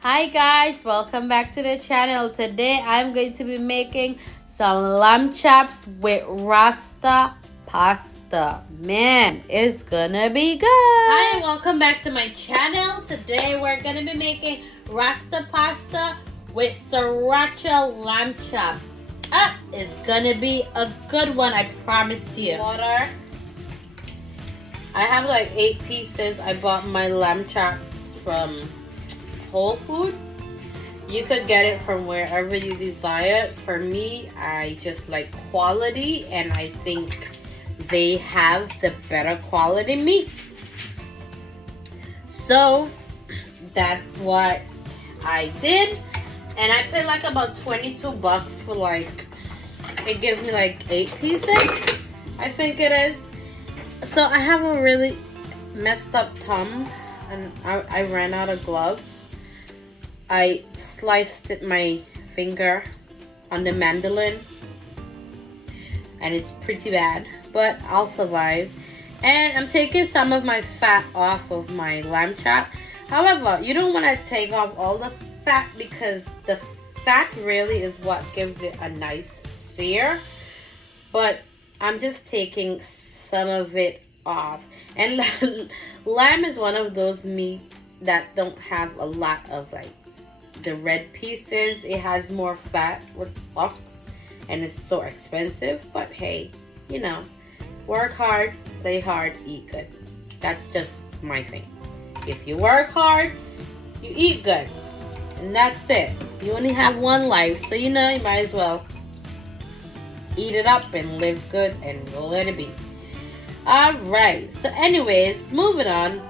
Hi guys, welcome back to the channel. Today I'm going to be making some lamb chops with Rasta pasta. Man, it's gonna be good. Hi and welcome back to my channel. Today we're gonna be making Rasta pasta with Sriracha lamb chop. It's gonna be a good one, I promise you. Water. I have like 8 pieces. I bought my lamb chops from Whole Foods. You could get it from wherever you desire. For me, I just like quality, and I think they have the better quality meat. So that's what I did, and I paid like about $22 for like, it gives me like 8 pieces, I think it is. So I have a really messed up thumb, and I ran out of gloves. I sliced my finger on the mandolin, and it's pretty bad, but I'll survive. And I'm taking some of my fat off of my lamb chop. However, you don't want to take off all the fat, because the fat really is what gives it a nice sear. But I'm just taking some of it off. And lamb is one of those meats that don't have a lot of like the red pieces. It has more fat, which sucks, and it's so expensive. But hey, you know, work hard, play hard, eat good. That's just my thing. If you work hard, you eat good, and that's it. You only have one life, so you know, you might as well eat it up and live good and let it be. Alright, so anyways, moving on.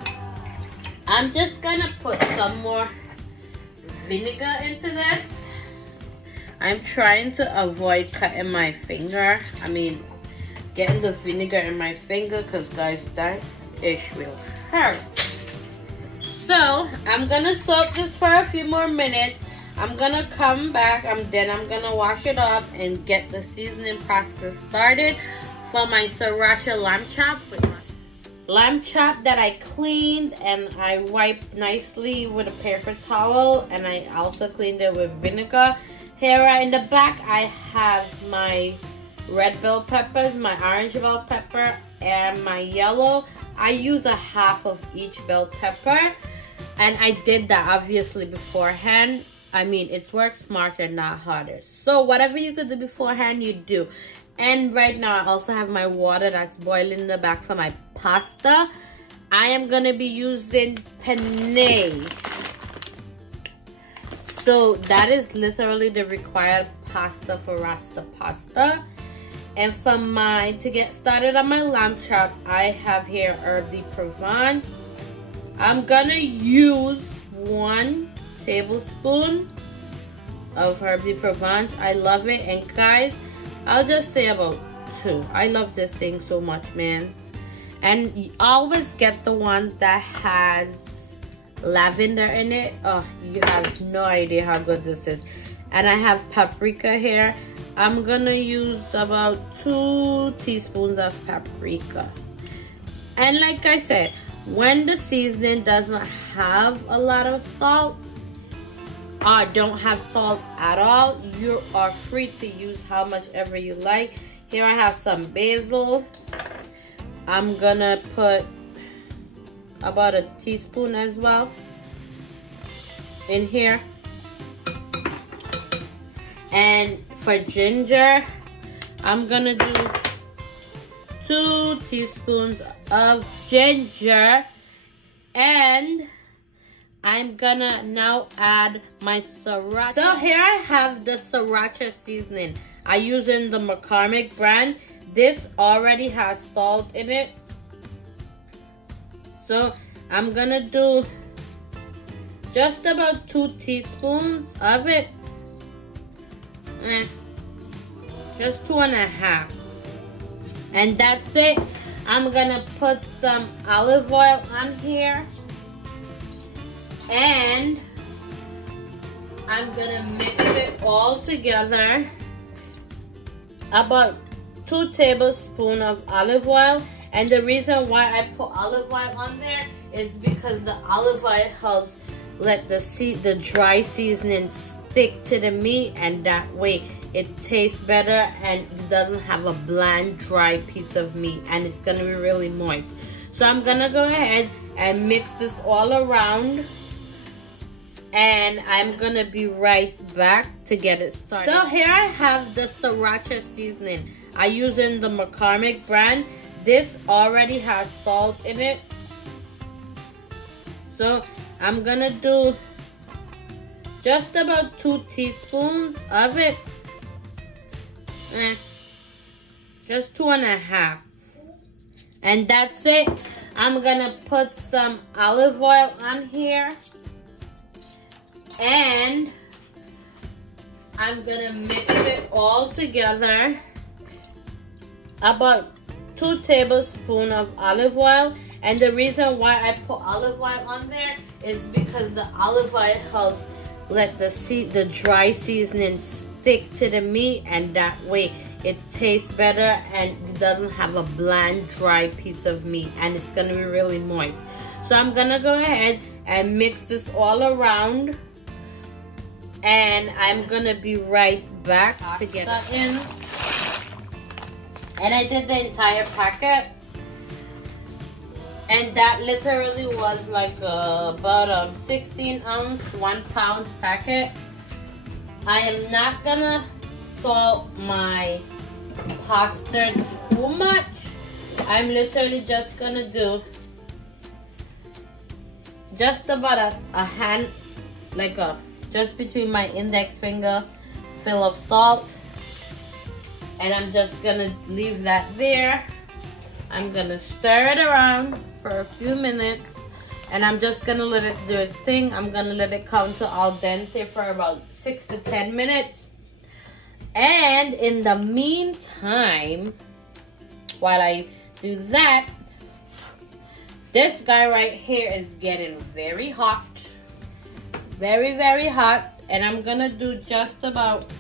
I'm just gonna put some more vinegar into this. I'm trying to avoid cutting my finger. I mean, getting the vinegar in my finger, because guys, that ish will hurt. So I'm gonna soak this for a few more minutes. I'm gonna come back, then I'm gonna wash it off and get the seasoning process started for my Sriracha lamb chop. Lamb chop that I cleaned and I wiped nicely with a paper towel, and I also cleaned it with vinegar. Here in the back I have my red bell peppers, my orange bell pepper, and my yellow. I use a half of each bell pepper, and I did that obviously beforehand. I mean, it's work smarter, not harder. So whatever you could do beforehand, you do. And right now I also have my water that's boiling in the back for my pasta. I am gonna be using penne. So that is literally the required pasta for Rasta pasta. And for to get started on my lamb chop, I have here herb de Provence. I'm gonna use 1 tablespoon of herb de Provence. I love it, and guys, I'll just say about 2. I love this thing so much, man. And you always get the one that has lavender in it. Oh, you have no idea how good this is. And I have paprika here. I'm gonna use about 2 teaspoons of paprika. And like I said, when the seasoning does not have a lot of salt, or don't have salt at all, you are free to use how much ever you like. Here I have some basil. I'm gonna put about a teaspoon as well in here. And for ginger, I'm gonna do 2 teaspoons of ginger, and I'm gonna now add my sriracha. So here I have the sriracha seasoning. I'm using the McCormick brand. This already has salt in it. So I'm gonna do just about 2 teaspoons of it. Just 2.5. And that's it. I'm gonna put some olive oil on here. And I'm gonna mix it all together. About 2 tablespoons of olive oil. And the reason why I put olive oil on there is because the olive oil helps let the dry seasoning stick to the meat, and that way it tastes better and it doesn't have a bland, dry piece of meat, and it's gonna be really moist. So I'm gonna go ahead and mix this all around, and I'm gonna be right back to get it started. So here I have the Sriracha seasoning. I'm using the McCormick brand. This already has salt in it. So I'm gonna do just about 2 teaspoons of it. Just 2.5. And that's it. I'm gonna put some olive oil on here. And I'm gonna mix it all together. About 2 tablespoons of olive oil. And the reason why I put olive oil on there is because the olive oil helps let the dry seasoning stick to the meat, and that way it tastes better and it doesn't have a bland, dry piece of meat, and it's gonna be really moist. So I'm gonna go ahead and mix this all around, and I'm gonna be right back to get that in. And I did the entire packet, and that literally was like about a 16-ounce, 1-pound packet. I am not gonna salt my pasta too much. I'm literally just gonna do just about a hand, like just between my index finger fill of salt. And I'm just gonna leave that there. I'm gonna stir it around for a few minutes, and I'm just gonna let it do its thing. I'm gonna let it come to al dente for about 6 to 10 minutes. And in the meantime, while I do that, this guy right here is getting very hot. Very, very hot. And I'm gonna do just about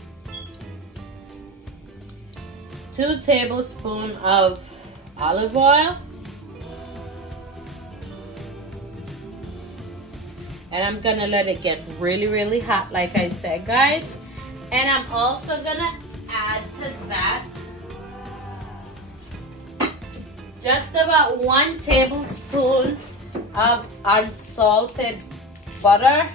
2 tablespoons of olive oil. And I'm gonna let it get really, really hot, like I said, guys. And I'm also gonna add to that just about 1 tablespoon of unsalted butter.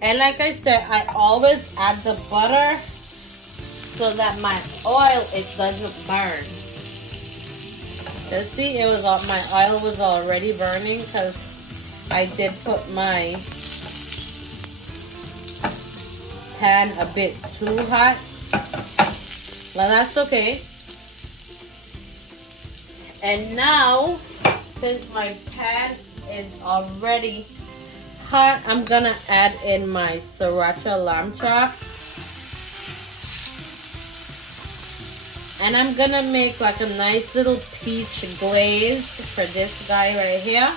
And like I said, I always add the butter so that my oil, it doesn't burn. You see, my oil was already burning because I did put my pan a bit too hot. Well, that's okay. And now, since my pan is already hot, I'm gonna add in my Sriracha lamb chop. And I'm gonna make like a nice little peach glaze for this guy right here.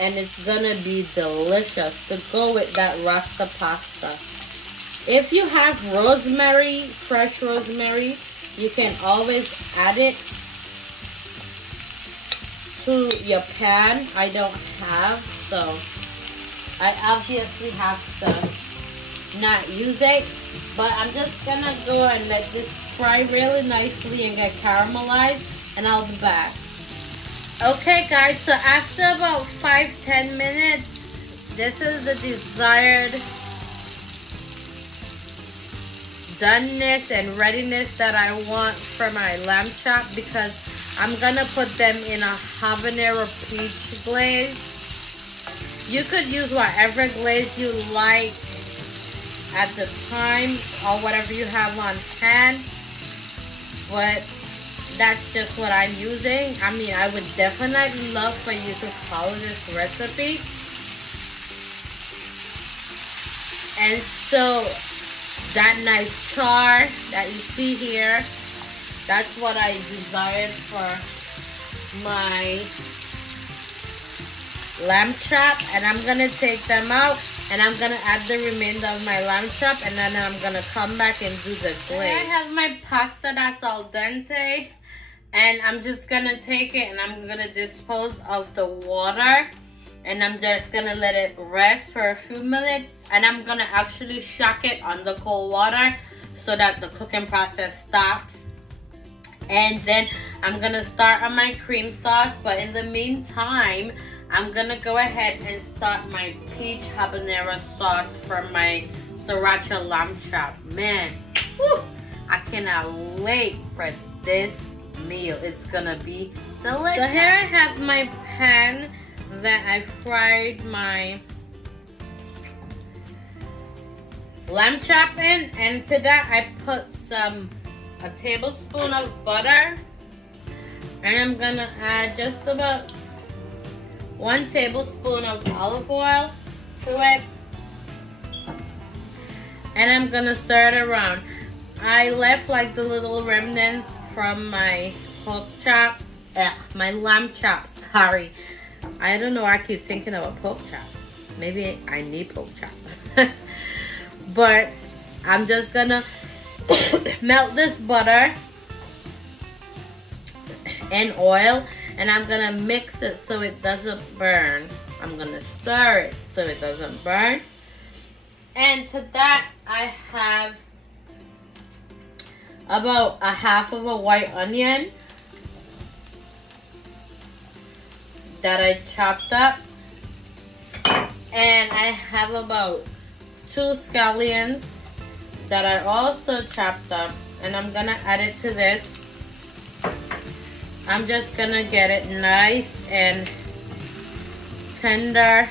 And it's gonna be delicious to go with that Rasta pasta. If you have rosemary, fresh rosemary, you can always add it to your pan. I don't have, so I obviously have to not use it. But I'm just gonna go and let this fry really nicely and get caramelized, and I'll be back. Okay guys, so after about 5-10 minutes, this is the desired doneness and readiness that I want for my lamb chop, because I'm gonna put them in a habanero peach glaze. You could use whatever glaze you like at the time, or whatever you have on hand, but that's just what I'm using. I mean, I would definitely love for you to follow this recipe. And so that nice char that you see here, that's what I desired for my lamb chop. And I'm gonna take them out, and I'm gonna add the remainder of my lamb chop, and then I'm gonna come back and do the glaze. I have my pasta that's al dente, and I'm just gonna take it and I'm gonna dispose of the water. And I'm just gonna let it rest for a few minutes. And I'm gonna actually shock it under cold water so that the cooking process stops. And then I'm gonna start on my cream sauce. But in the meantime, I'm gonna go ahead and start my peach habanero sauce for my sriracha lamb chop. Man, whew, I cannot wait for this meal. It's gonna be delicious. So here I have my pan that I fried my lamb chop in, and to that I put a tablespoon of butter, and I'm gonna add just about 1 tablespoon of olive oil to it, and I'm gonna stir it around. I left like the little remnants from my pork chop, my lamb chop, sorry. I don't know why I keep thinking of a pork chop. Maybe I need pork chop. But I'm just gonna melt this butter and oil, and I'm gonna mix it so it doesn't burn. I'm gonna stir it so it doesn't burn. And to that I have about a half of a white onion that I chopped up, and I have about 2 scallions that I also chopped up, and I'm gonna add it to this. I'm just gonna get it nice and tender,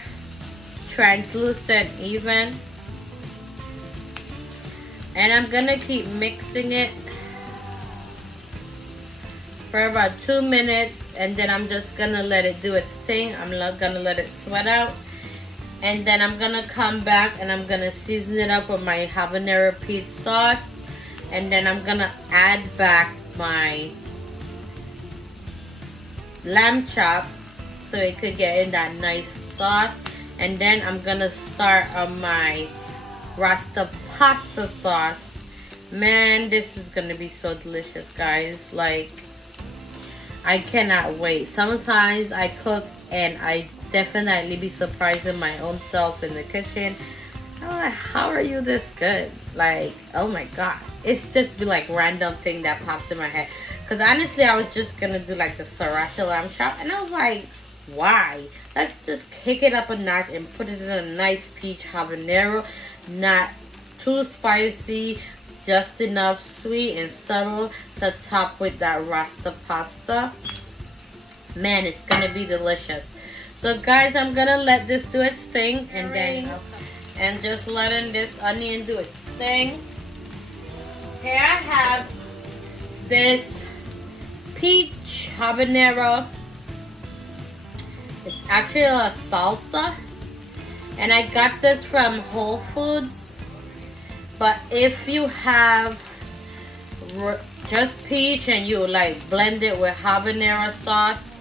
translucent, even, and I'm gonna keep mixing it for about 2 minutes. And then I'm just gonna let it do its thing. I'm not gonna let it sweat out. And then I'm gonna come back and I'm gonna season it up with my habanero peach sauce. And then I'm gonna add back my lamb chop so it could get in that nice sauce. And then I'm gonna start on my Rasta pasta sauce. Man, this is gonna be so delicious, guys. Like, I cannot wait. Sometimes I cook and I definitely be surprising my own self in the kitchen. I'm like, how are you this good? Like, oh my god. It's just be like random thing that pops in my head. Because honestly, I was just gonna do like the sriracha lamb chop, and I was like, why? Let's just kick it up a notch and put it in a nice peach habanero. Not too spicy, just enough sweet and subtle to top with that Rasta pasta. Man, it's gonna be delicious. So guys, I'm gonna let this do its thing, and just letting this onion do its thing. Here I have this peach habanero. It's actually a salsa, and I got this from Whole Foods. But if you have just peach and you like blend it with habanero sauce,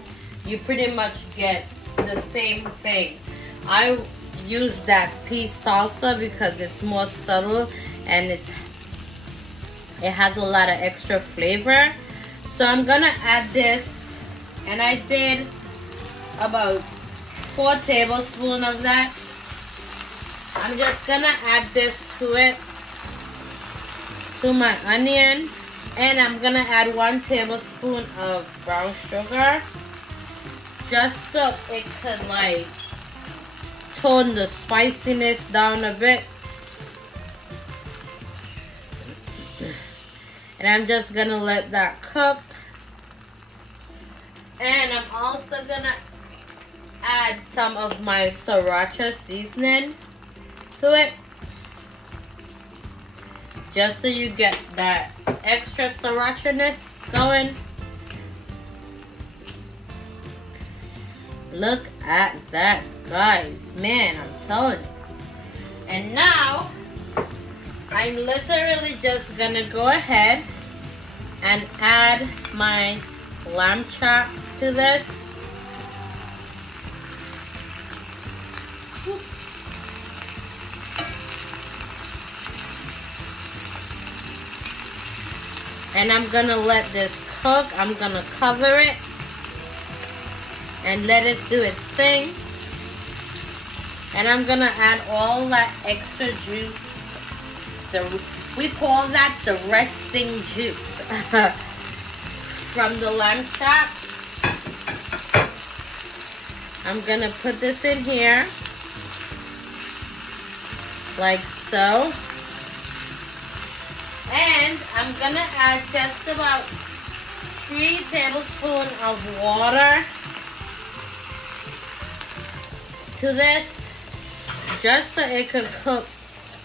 you pretty much get the same thing. I use that peach salsa because it's more subtle and it has a lot of extra flavor. So I'm gonna add this, and I did about 4 tablespoons of that. I'm just gonna add this to it, to my onion, and I'm gonna add 1 tablespoon of brown sugar, just so it could like tone the spiciness down a bit. And I'm just gonna let that cook. And I'm also gonna add some of my sriracha seasoning to it, just so you get that extra sriracha-ness going. Look at that, guys. Man, I'm telling you. And now, I'm literally just gonna go ahead and add my lamb chop to this. And I'm gonna let this cook. I'm gonna cover it and let it do its thing. And I'm gonna add all that extra juice. We call that the resting juice from the lamb chop. I'm gonna put this in here like so. And I'm gonna add just about 3 tablespoons of water to this, just so it could cook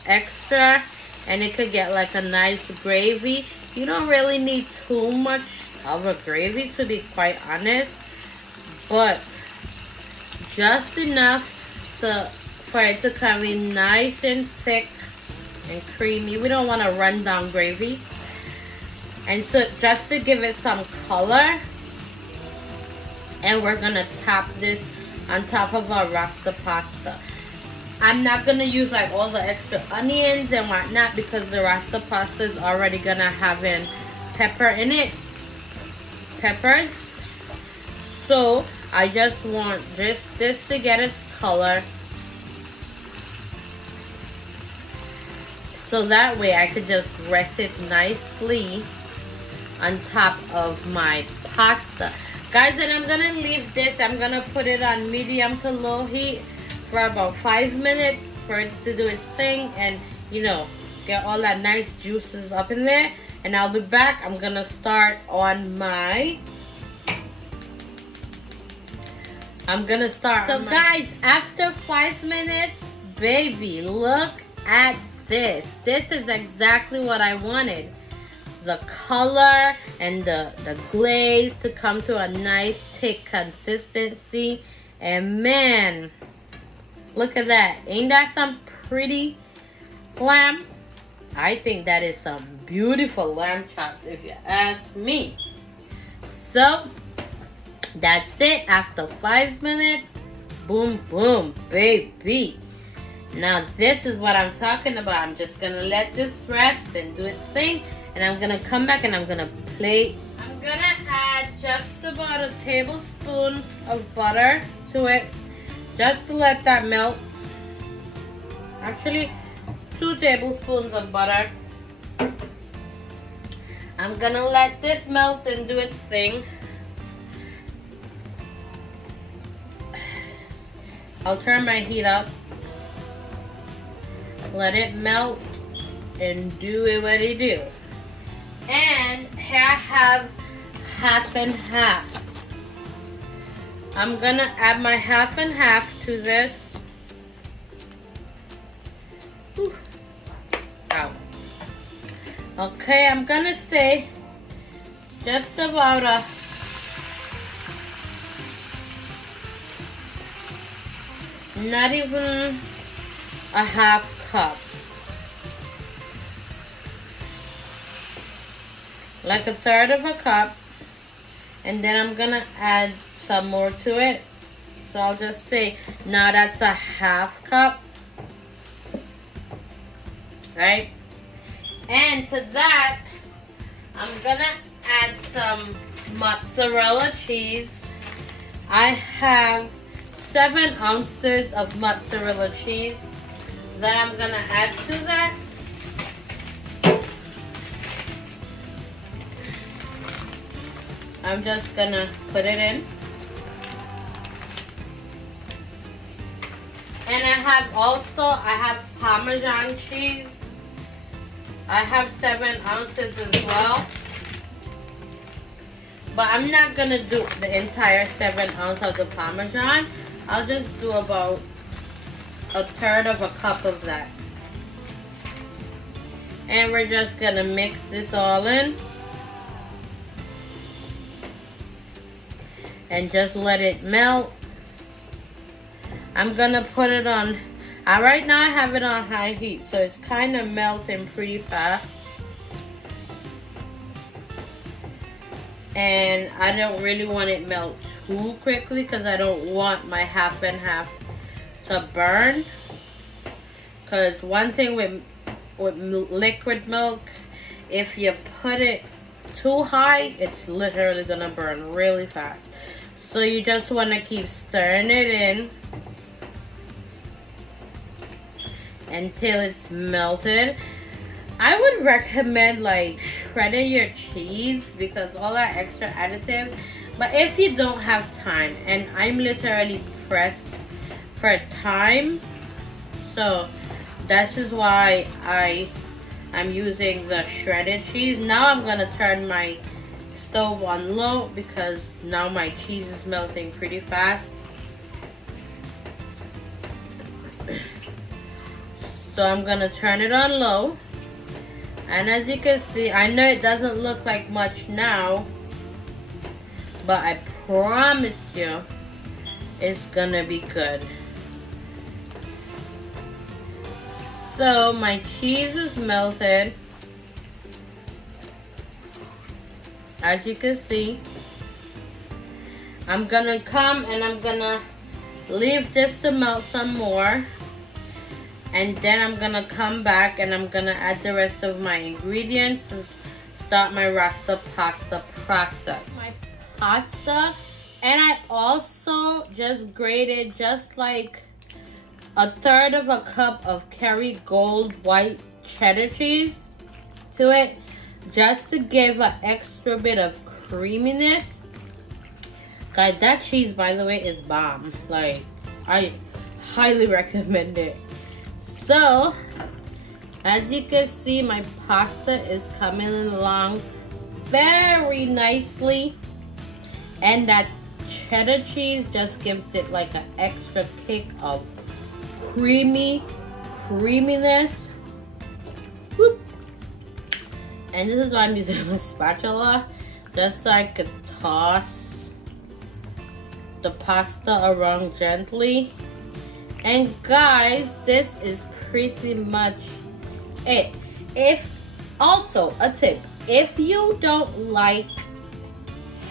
extra and it could get like a nice gravy. You don't really need too much of a gravy, to be quite honest, but just enough for it to come in nice and thick and creamy. We don't want a rundown gravy. And so just to give it some color, and we're gonna top this on top of our Rasta pasta. I'm not gonna use like all the extra onions and whatnot because the Rasta pasta is already gonna have pepper in it, peppers. So I just want this to get its color, so that way I could just rest it nicely on top of my pasta. Guys, and I'm gonna leave this, I'm gonna put it on medium to low heat for about 5 minutes for it to do its thing and, you know, get all that nice juices up in there. And I'll be back. I'm gonna start on my So guys, after 5 minutes, baby, look at this. This is exactly what I wanted. The color and the glaze to come to a nice thick consistency. And man, look at that. Ain't that some pretty lamb? I think that is some beautiful lamb chops if you ask me. So that's it. After 5 minutes, boom boom, baby. Now this is what I'm talking about. I'm just gonna let this rest and do its thing. And I'm gonna come back and I'm gonna plate. I'm gonna add just about a tablespoon of butter to it, just to let that melt. Actually, 2 tablespoons of butter. I'm gonna let this melt and do its thing. I'll turn my heat up. Let it melt and do it what it do. And here I have half and half. I'm gonna add my half and half to this. Ow. Okay, I'm gonna say just about not even a half cup. Like a third of a cup, and then I'm gonna add some more to it. So I'll just say now that's a half cup, right? And to that, I'm gonna add some mozzarella cheese. I have 7 ounces of mozzarella cheese that I'm gonna add to that. I'm just gonna put it in. And I have Parmesan cheese. I have 7 ounces as well. But I'm not gonna do the entire 7 ounces of the Parmesan. I'll just do about a third of a cup of that. And we're just gonna mix this all in. And just let it melt. I'm gonna put it on, right now I have it on high heat, so it's kind of melting pretty fast. And I don't really want it melt too quickly because I don't want my half and half to burn. Because one thing with liquid milk, if you put it too high, it's literally gonna burn really fast. So you just want to keep stirring it in. until it's melted. I would recommend like shredding your cheese because all that extra additive. But if you don't have time, and I'm literally pressed for time, so this is why I'm using the shredded cheese. Now I'm gonna turn my stove on low because now my cheese is melting pretty fast. So I'm gonna turn it on low. And as you can see, I know it doesn't look like much now, but I promise you it's gonna be good. So my cheese is melted. As you can see, I'm gonna come and I'm gonna leave this to melt some more. And then I'm gonna come back and I'm gonna add the rest of my ingredients to start my Rasta pasta process. My pasta, and I also just grated just like a third of a cup of Kerry gold white cheddar cheese to it, just to give an extra bit of creaminess. Guys, that cheese, by the way, is bomb. Like, I highly recommend it. So, as you can see, my pasta is coming along very nicely. And that cheddar cheese just gives it like an extra kick of creaminess. Whoop. And this is why I'm using a spatula, just so I could toss the pasta around gently. And guys, this is pretty much it. Also a tip, if you don't like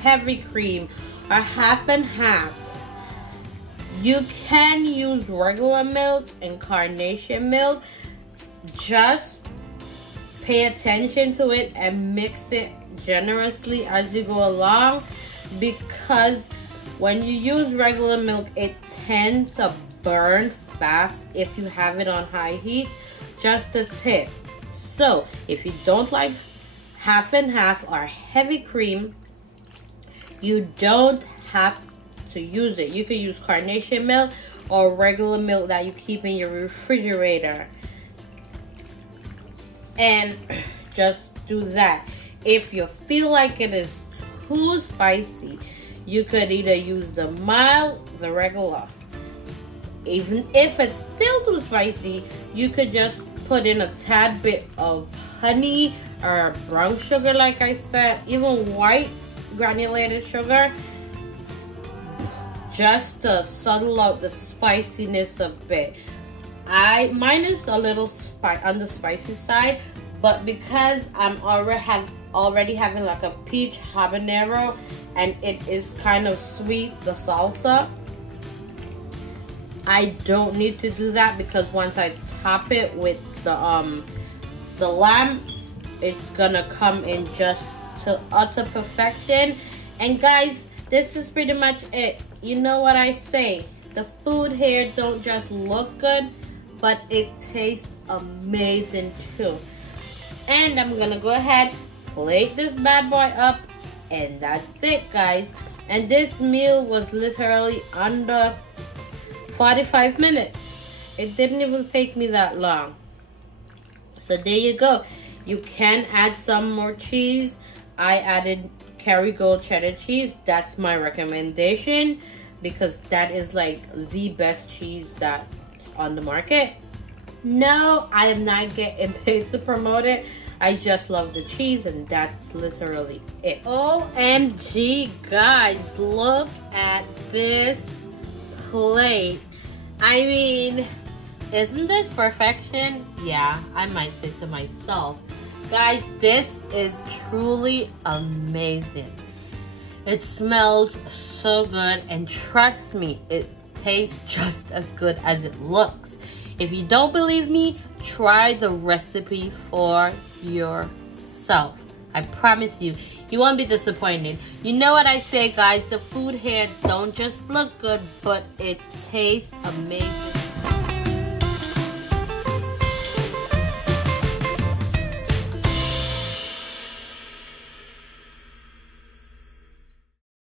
heavy cream or half and half, you can use regular milk and carnation milk. Just pay attention to it and mix it generously as you go along, because when you use regular milk, it tends to burn fast if you have it on high heat. Just a tip. So if you don't like half and half or heavy cream, you don't have to use it. You can use carnation milk or regular milk that you keep in your refrigerator, and just do that. If you feel like it is too spicy, you could either use the mild, the regular. Even if it's still too spicy, you could just put in a tad bit of honey or brown sugar, like I said, even white granulated sugar, just to subtle out the spiciness a bit. Mine is a little on the spicy side, but because I'm already having like a peach habanero and it is kind of sweet, the salsa, I don't need to do that, because once I top it with the lamb, it's gonna come in just to utter perfection. And guys, this is pretty much it. You know what I say, the food here don't just look good, but it tastes amazing too. And I'm gonna go ahead, plate this bad boy up, and that's it, guys. And this meal was literally under 45 minutes. It didn't even take me that long. So there you go. You can add some more cheese. I added Kerry gold cheddar cheese. That's my recommendation, because that is like the best cheese that's on the market. No, I am not getting paid to promote it. I just love the cheese, and that's literally it. OMG, guys, look at this plate. I mean, isn't this perfection? Yeah, I might say so myself. Guys, this is truly amazing. It smells so good, and trust me, it tastes just as good as it looks. If you don't believe me, try the recipe for yourself. I promise you, you won't be disappointed. You know what I say, guys, the food here don't just look good, but it tastes amazing.